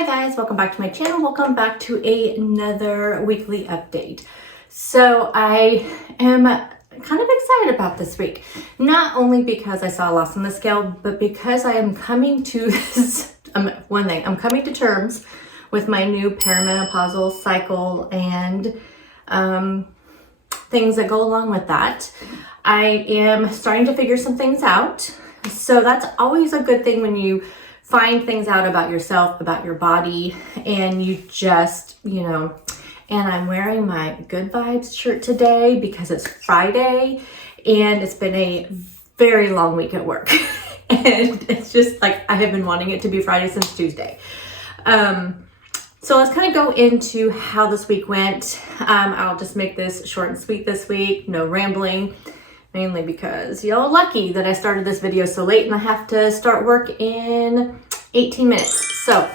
Hi guys, welcome back to my channel. Welcome back to another weekly update. So I am kind of excited about this week, not only because I saw a loss on the scale, but because I am coming to I'm coming to terms with my new perimenopausal cycle and things that go along with that. I am starting to figure some things out. So that's always a good thing when you find things out about yourself, about your body, and you just, and I'm wearing my Good Vibes shirt today because it's Friday and it's been a very long week at work. And it's just like, I have been wanting it to be Friday since Tuesday. So let's kind of go into how this week went. I'll just make this short and sweet this week, no rambling. Mainly because y'all lucky that I started this video so late and I have to start work in 18 minutes. So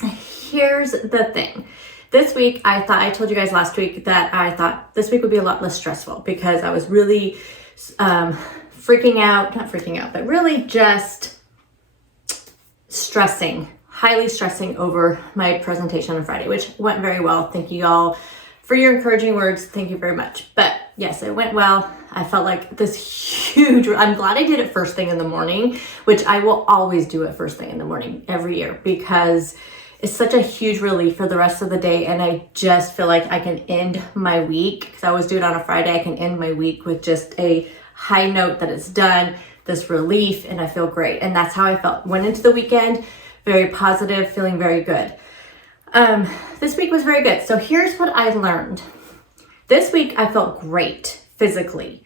here's the thing. This week, I told you guys last week that I thought this week would be a lot less stressful because I was really not freaking out, but really just highly stressing over my presentation on Friday, which went very well. Thank you all for your encouraging words. Thank you very much. But yes, it went well. I felt like this huge, I'm glad I did it first thing in the morning, which I will always do it first thing in the morning every year because it's such a huge relief for the rest of the day. And I just feel like I can end my week, because I always do it on a Friday, I can end my week with just a high note that it's done, this relief, and I feel great. And that's how I felt. Went into the weekend, very positive, feeling very good. This week was very good. So here's what I learned. This week I felt great physically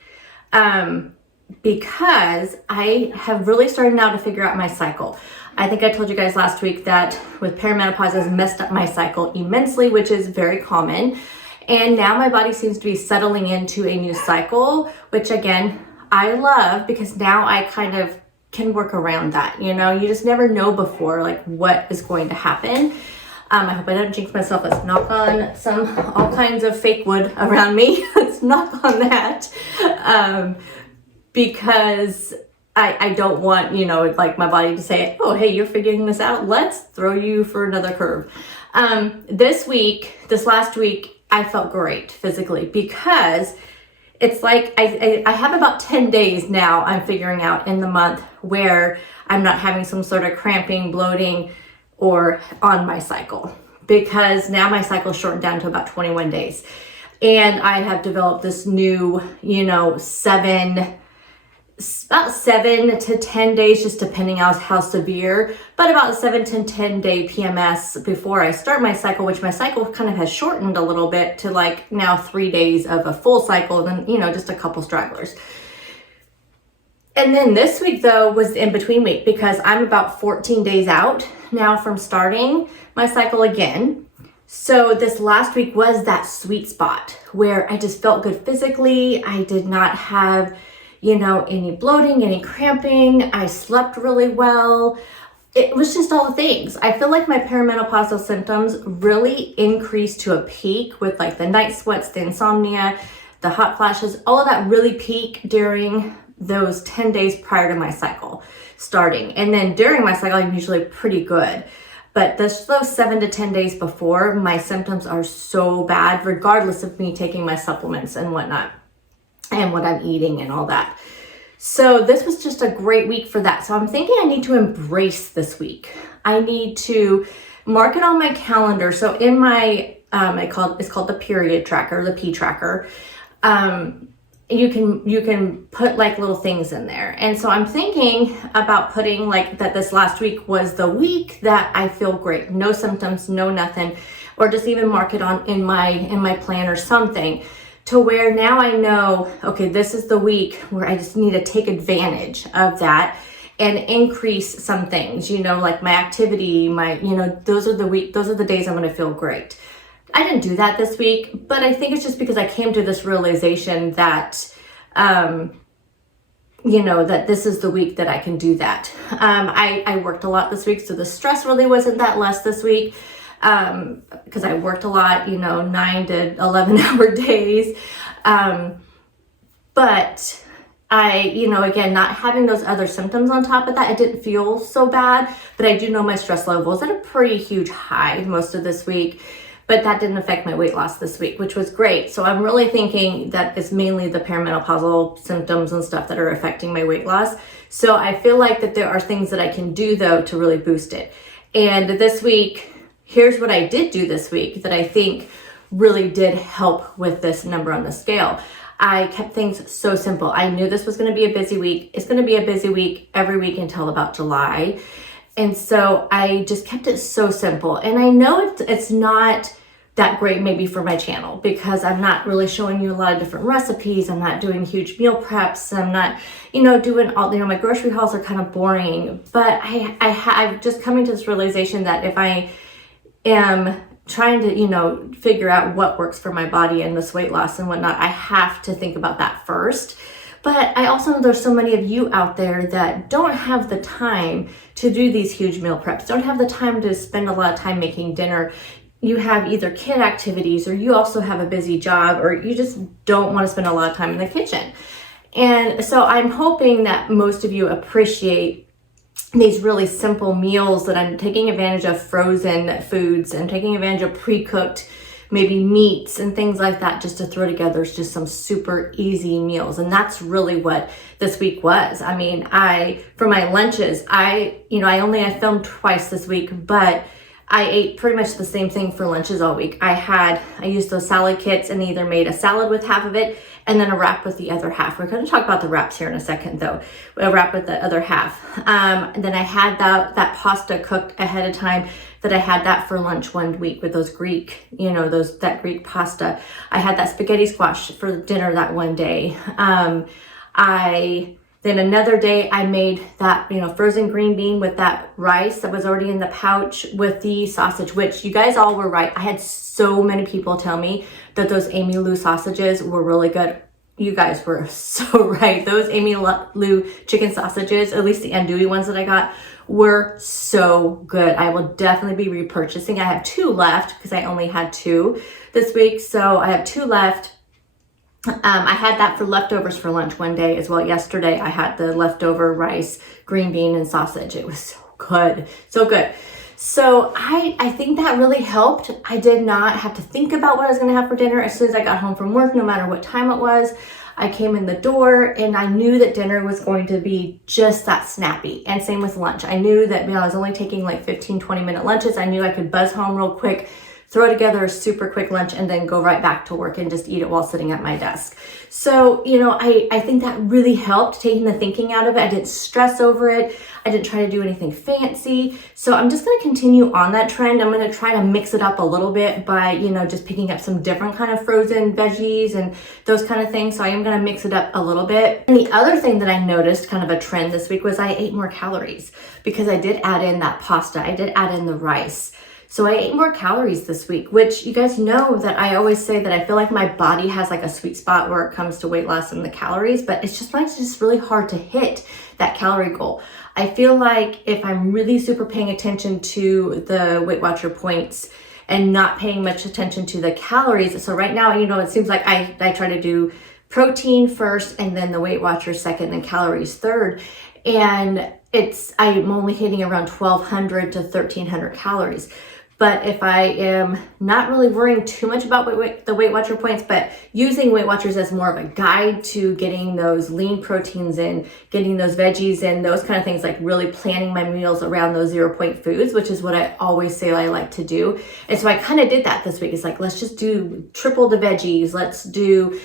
because I have really started now to figure out my cycle. I think I told you guys last week that with perimenopause has messed up my cycle immensely, which is very common. And now my body seems to be settling into a new cycle, which again, I love because now I kind of can work around that. You just never know before like what is going to happen. I hope I don't jinx myself. Let's knock on all kinds of fake wood around me. Let's knock on that. Because I don't want, like my body to say, oh, hey, you're figuring this out. Let's throw you for another curve. This last week, I felt great physically because it's like I have about 10 days now I'm figuring out in the month where I'm not having some sort of cramping, bloating, or on my cycle, because now my cycle is shortened down to about 21 days. And I have developed this new, about 7 to 10 days, just depending on how severe, but about 7 to 10 day PMS before I start my cycle, which my cycle kind of has shortened a little bit to like now 3 days of a full cycle, and then, just a couple stragglers. And then this week though was the in-between week because I'm about 14 days out now from starting my cycle again. So this last week was that sweet spot where I just felt good physically. I did not have, any bloating, any cramping. I slept really well. It was just all the things. I feel like my perimenopausal symptoms really increased to a peak with like the night sweats, the insomnia, the hot flashes, all of that really peak during those 10 days prior to my cycle starting. And then during my cycle, I'm usually pretty good. But those 7 to 10 days before, my symptoms are so bad, regardless of me taking my supplements and whatnot, and what I'm eating and all that. So this was just a great week for that. So I'm thinking I need to embrace this week. I need to mark it on my calendar. So in my, it's called the period tracker, the P tracker. You can put like little things in there. And so I'm thinking about putting like that this last week was the week that I feel great. No symptoms, no nothing, or just even mark it on in my plan or something, to where now I know, okay, this is the week where I just need to take advantage of that and increase some things, like my activity, those are the days I'm going to feel great. I didn't do that this week, but I think it's just because I came to this realization that, that this is the week that I can do that. I worked a lot this week, so the stress really wasn't that less this week, because I worked a lot, 9 to 11 hour days. But again, not having those other symptoms on top of that, it didn't feel so bad, but I do know my stress level is at a pretty huge high most of this week, but that didn't affect my weight loss this week, which was great. So I'm really thinking that it's mainly the perimenopausal symptoms and stuff that are affecting my weight loss. So I feel like that there are things that I can do though to really boost it. And this week, here's what I did do this week that I think really did help with this number on the scale. I kept things so simple. I knew this was going to be a busy week. It's going to be a busy week every week until about July. And so I just kept it so simple. And I know it's not that great maybe for my channel because I'm not really showing you a lot of different recipes. I'm not doing huge meal preps. I'm not, doing all, my grocery hauls are kind of boring. But I'm just coming to this realization that if I am trying to, figure out what works for my body and this weight loss and whatnot, I have to think about that first. But I also know there's so many of you out there that don't have the time to do these huge meal preps, don't have the time to spend a lot of time making dinner. You have either kid activities or you also have a busy job or you just don't want to spend a lot of time in the kitchen. And so I'm hoping that most of you appreciate these really simple meals, that I'm taking advantage of frozen foods and taking advantage of pre-cooked maybe meats and things like that, just to throw together just some super easy meals. And that's really what this week was. I mean, for my lunches, I filmed twice this week, but I ate pretty much the same thing for lunches all week. I used those salad kits and either made a salad with half of it and then a wrap with the other half. We're going to talk about the wraps here in a second though. A wrap with the other half. And then I had that pasta cooked ahead of time, that I had that for lunch one week with those Greek, that Greek pasta. I had that spaghetti squash for dinner that one day. Then another day I made that, frozen green bean with that rice that was already in the pouch with the sausage, which you guys all were right. I had so many people tell me that those Amy Lou sausages were really good. You guys were so right. Those Amy Lou chicken sausages, at least the andouille ones that I got, were so good. I will definitely be repurchasing. I have 2 left because I only had 2 this week. So I have 2 left. I had that for leftovers for lunch one day as well. Yesterday, I had the leftover rice, green bean, and sausage. It was so good. So good. So I think that really helped. I did not have to think about what I was going to have for dinner. As soon as I got home from work, no matter what time it was, I came in the door and I knew that dinner was going to be just that snappy. And same with lunch. I knew that I was only taking like 15, 20-minute lunches. I knew I could buzz home real quick, throw together a super quick lunch, and then go right back to work and just eat it while sitting at my desk. So, I think that really helped, taking the thinking out of it. I didn't stress over it. I didn't try to do anything fancy. So I'm just going to continue on that trend. I'm going to try to mix it up a little bit by, just picking up some different kind of frozen veggies and those kind of things. So I am going to mix it up a little bit. And the other thing that I noticed, kind of a trend this week, was I ate more calories because I did add in that pasta. I did add in the rice. So I ate more calories this week, which you guys know that I always say that I feel like my body has like a sweet spot where it comes to weight loss and the calories, but it's just really hard to hit that calorie goal. I feel like if I'm really super paying attention to the Weight Watcher points and not paying much attention to the calories. So right now, it seems like I try to do protein first and then the Weight Watcher second and calories third. And I'm only hitting around 1,200 to 1,300 calories. But if I am not really worrying too much about the Weight Watcher points, but using Weight Watchers as more of a guide to getting those lean proteins in, getting those veggies in, those kind of things, like really planning my meals around those 0-point foods, which is what I always say I like to do. And so I kind of did that this week. It's like, let's just do triple the veggies. Let's do,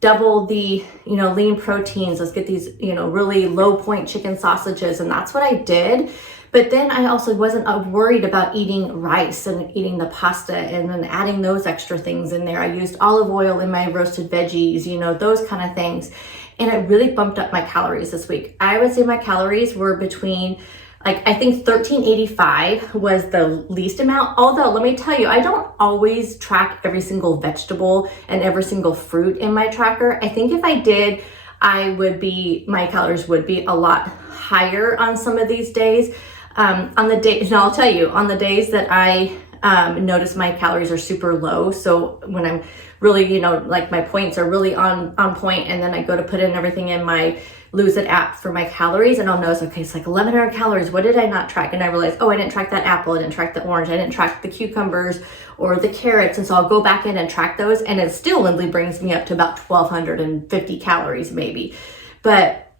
double the, lean proteins. Let's get these, really low point chicken sausages. And that's what I did. But then I also wasn't worried about eating rice and eating the pasta and then adding those extra things in there. I used olive oil in my roasted veggies, those kind of things. And it really bumped up my calories this week. I would say my calories were between, I think 1385 was the least amount. Although, let me tell you, I don't always track every single vegetable and every single fruit in my tracker. I think if I did, my calories would be a lot higher on some of these days. On the day, and I'll tell you, on the days that I notice my calories are super low. So when I'm really, you know, like my points are really on point, and then I go to put in everything in my Lose It app for my calories, and I'll notice, okay, it's like 1,100 calories. What did I not track? And I realize, oh, I didn't track that apple. I didn't track the orange. I didn't track the cucumbers or the carrots. And so I'll go back in and track those, and it still only brings me up to about 1,250 calories maybe. But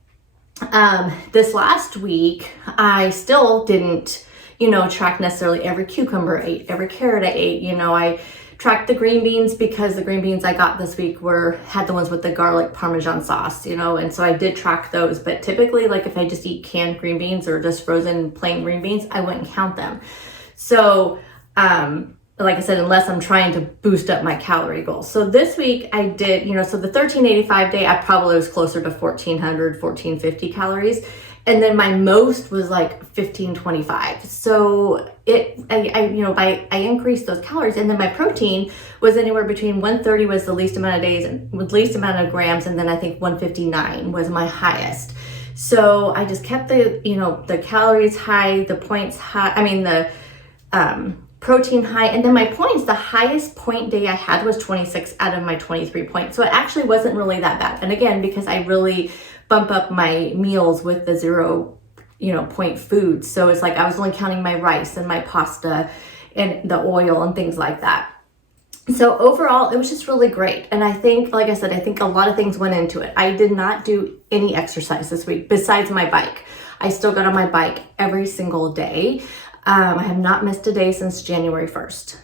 this last week, I still didn't, you know, track necessarily every cucumber I ate, every carrot I ate. You know, I tracked the green beans because the green beans I got this week had the ones with the garlic Parmesan sauce, you know, and so I did track those. But typically, like if I just eat canned green beans or just frozen plain green beans, I wouldn't count them. So, like I said, unless I'm trying to boost up my calorie goals. So this week I did, you know, so the 1385 day, I probably was closer to 1,400, 1,450 calories. And then my most was like 1,525. So I increased those calories, and then my protein was anywhere between 130 was the least amount of days and with least amount of grams. And then I think 159 was my highest. So I just kept the calories high, the points high. I mean, the, protein high, and then my points, the highest point day I had was 26 out of my 23 points. So it actually wasn't really that bad. And again, because I really bump up my meals with the 0, point food. So it's like I was only counting my rice and my pasta and the oil and things like that. So overall, it was just really great. And I think, like I said, I think a lot of things went into it. I did not do any exercise this week besides my bike. I still got on my bike every single day. I have not missed a day since January 1st.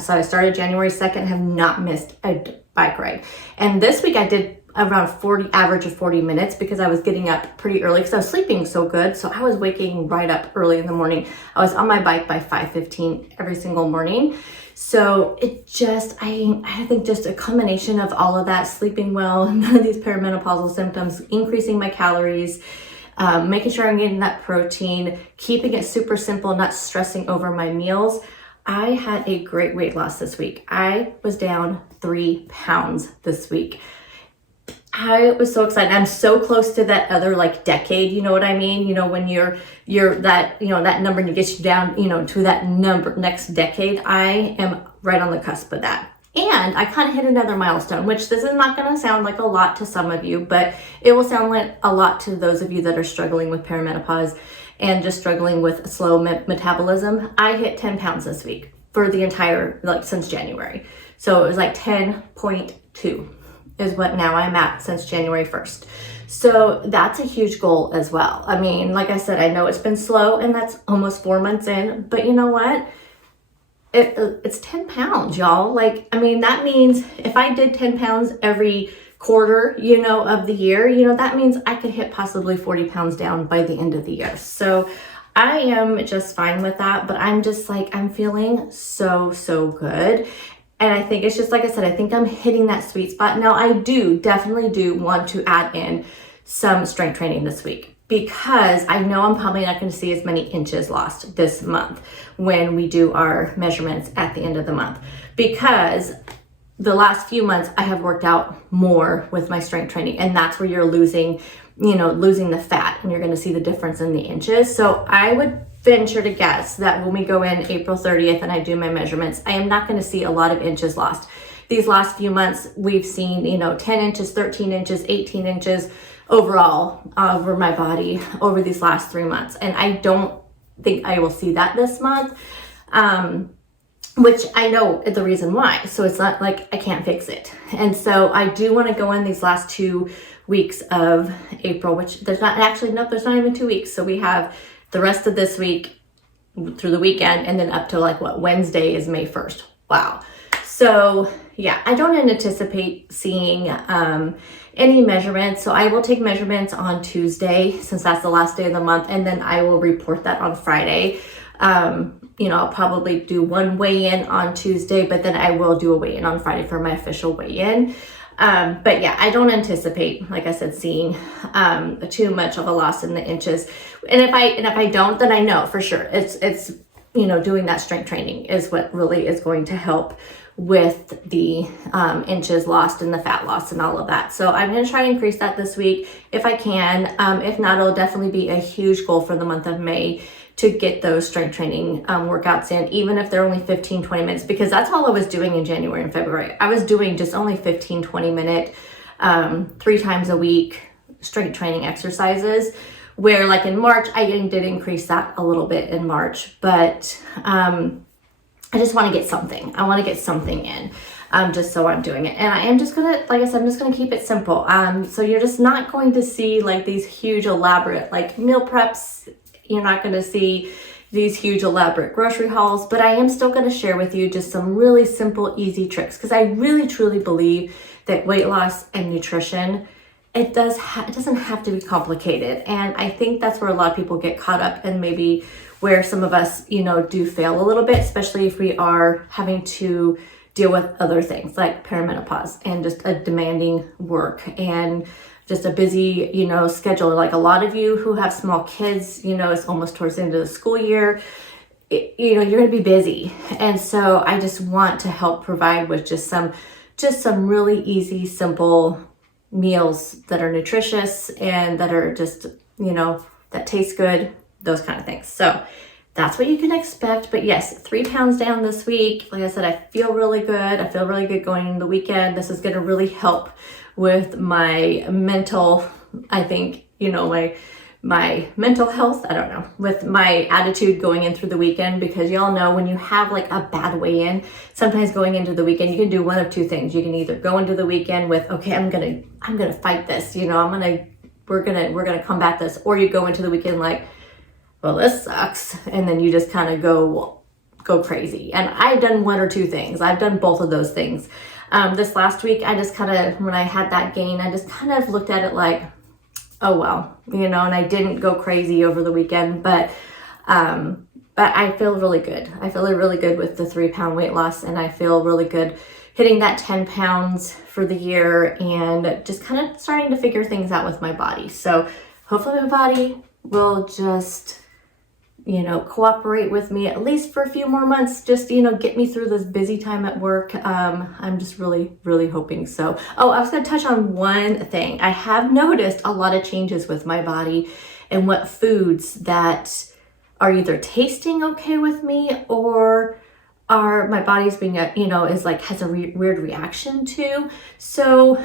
So I started January 2nd, have not missed a bike ride. And this week I did around average of 40 minutes because I was getting up pretty early because I was sleeping so good. So I was waking right up early in the morning. I was on my bike by 5:15 every single morning. So it just, I think just a combination of all of that, sleeping well, none of these perimenopausal symptoms, increasing my calories, making sure I'm getting that protein, keeping it super simple, not stressing over my meals. I had a great weight loss this week. I was down 3 pounds this week. I was so excited. I'm so close to that other decade, you know what I mean? You know, when you're that, that number and you get you down, to that number next decade, I am right on the cusp of that. And I kind of hit another milestone, which this is not going to sound like a lot to some of you, but it will sound like a lot to those of you that are struggling with perimenopause and just struggling with slow metabolism. I hit 10 pounds this week for the entire, since January. So it was 10.2 is what now I'm at since January 1st. So that's a huge goal as well. I mean, like I said, I know it's been slow and that's almost 4 months in, but you know what? It's 10 pounds, y'all. That means if I did 10 pounds every quarter, of the year, that means I could hit possibly 40 pounds down by the end of the year. So I am just fine with that, but I'm just I'm feeling so good. And I think it's just, like I said, I think I'm hitting that sweet spot. Now I definitely do want to add in some strength training this week, because I know I'm probably not going to see as many inches lost this month when we do our measurements at the end of the month, because the last few months I have worked out more with my strength training, and that's where you're losing the fat, and you're going to see the difference in the inches. So I would venture to guess that when we go in April 30th and I do my measurements, I am not going to see a lot of inches lost. These last few months we've seen, 10 inches, 13 inches, 18 inches overall over my body over these last 3 months. And I don't think I will see that this month, which I know the reason why. So it's not like I can't fix it. And so I do want to go in these last 2 weeks of April, which there's not even 2 weeks. So we have the rest of this week through the weekend, and then up to Wednesday is May 1st. Wow. So yeah, I don't anticipate seeing any measurements. So I will take measurements on Tuesday, since that's the last day of the month, and then I will report that on Friday. I'll probably do one weigh-in on Tuesday, but then I will do a weigh-in on Friday for my official weigh-in. But yeah, I don't anticipate, like I said, seeing too much of a loss in the inches. And if I don't, then I know for sure it's doing that strength training is what really is going to help with the inches lost and the fat loss and all of that. So I'm going to try and increase that this week if I can. If not, it'll definitely be a huge goal for the month of May to get those strength training workouts in, even if they're only 15-20 minutes, because that's all I was doing in January and February. I was doing just only 15-20 minute 3 times a week strength training exercises, where like in March I did increase that a little bit in March, but I just want to get something. I want to get something in, just so I'm doing it. And I am just gonna, like I said, I'm just gonna keep it simple. So you're just not going to see like these huge elaborate like meal preps. You're not going to see these huge elaborate grocery hauls, but I am still going to share with you just some really simple, easy tricks, because I really truly believe that weight loss and nutrition, it doesn't have to be complicated. And I think that's where a lot of people get caught up, and maybe where some of us, you know, do fail a little bit, especially if we are having to deal with other things like perimenopause and just a demanding work and just a busy, you know, schedule. Like a lot of you who have small kids, you know, it's almost towards the end of the school year, you know, you're going to be busy. And so I just want to help provide with just some really easy, simple meals that are nutritious and that are just, you know, that taste good, those kind of things. So that's what you can expect. But yes, 3 pounds down this week. Like I said, I feel really good. I feel really good going into the weekend. This is going to really help with my mental, I think, you know, my mental health, I don't know, with my attitude going in through the weekend, because y'all know when you have like a bad weigh-in, sometimes going into the weekend, you can do one of two things. You can either go into the weekend with, okay, I'm gonna fight this, you know, we're gonna combat this, or you go into the weekend like, well, this sucks, and then you just kind of go crazy. And I've done one or two things. I've done both of those things. This last week, I just kind of, when I had that gain, I just kind of looked at it like, oh, well, you know, and I didn't go crazy over the weekend, but I feel really good. I feel really good with the 3 pound weight loss, and I feel really good hitting that 10 pounds for the year and just kind of starting to figure things out with my body. So hopefully my body will just, you know, cooperate with me at least for a few more months, just, you know, get me through this busy time at work. I'm just really, really hoping so. Oh, I was going to touch on one thing. I have noticed a lot of changes with my body and what foods that are either tasting okay with me or are my body's being, you know, is like, has a weird reaction to. So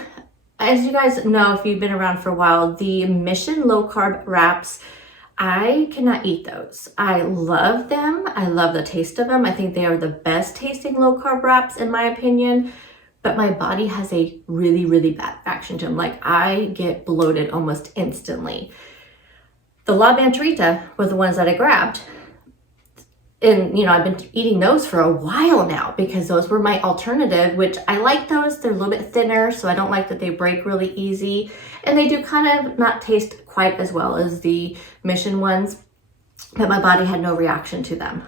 as you guys know, if you've been around for a while, the Mission low carb wraps, I cannot eat those. I love them. I love the taste of them. I think they are the best tasting low carb wraps in my opinion, but my body has a really, really bad reaction to them. Like I get bloated almost instantly. The La Bantarita were the ones that I grabbed. And, you know, I've been eating those for a while now because those were my alternative, which I like those. They're a little bit thinner, so I don't like that they break really easy. And they do kind of not taste quite as well as the Mission ones, but my body had no reaction to them.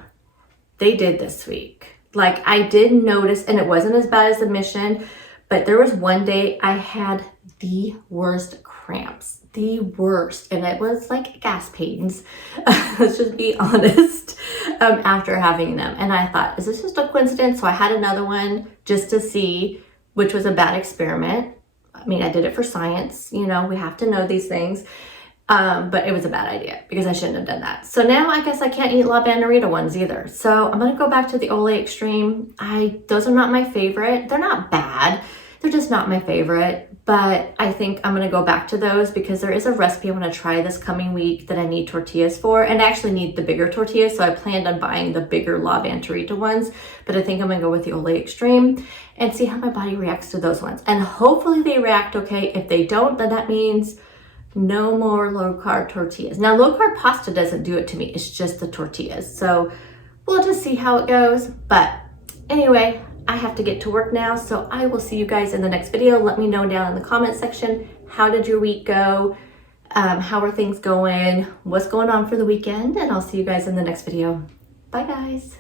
They did this week. Like I did notice, and it wasn't as bad as the Mission, but there was one day I had the worst cramps. The worst, and it was like gas pains. Let's just be honest. After having them, and I thought, is this just a coincidence? So I had another one just to see, which was a bad experiment. I mean, I did it for science. You know, we have to know these things. But it was a bad idea because I shouldn't have done that. So now I guess I can't eat La Bantarita ones either. So I'm gonna go back to the Olay Extreme. Those are not my favorite. They're not bad. They're just not my favorite. But I think I'm going to go back to those because there is a recipe I'm going to try this coming week that I need tortillas for, and I actually need the bigger tortillas. So I planned on buying the bigger La Bantarita ones, but I think I'm going to go with the Olay Extreme and see how my body reacts to those ones. And hopefully they react okay. If they don't, then that means no more low carb tortillas. Now low carb pasta doesn't do it to me. It's just the tortillas. So we'll just see how it goes. But anyway, I have to get to work now, so I will see you guys in the next video. Let me know down in the comment section, how did your week go? How are things going? What's going on for the weekend? And I'll see you guys in the next video. Bye guys.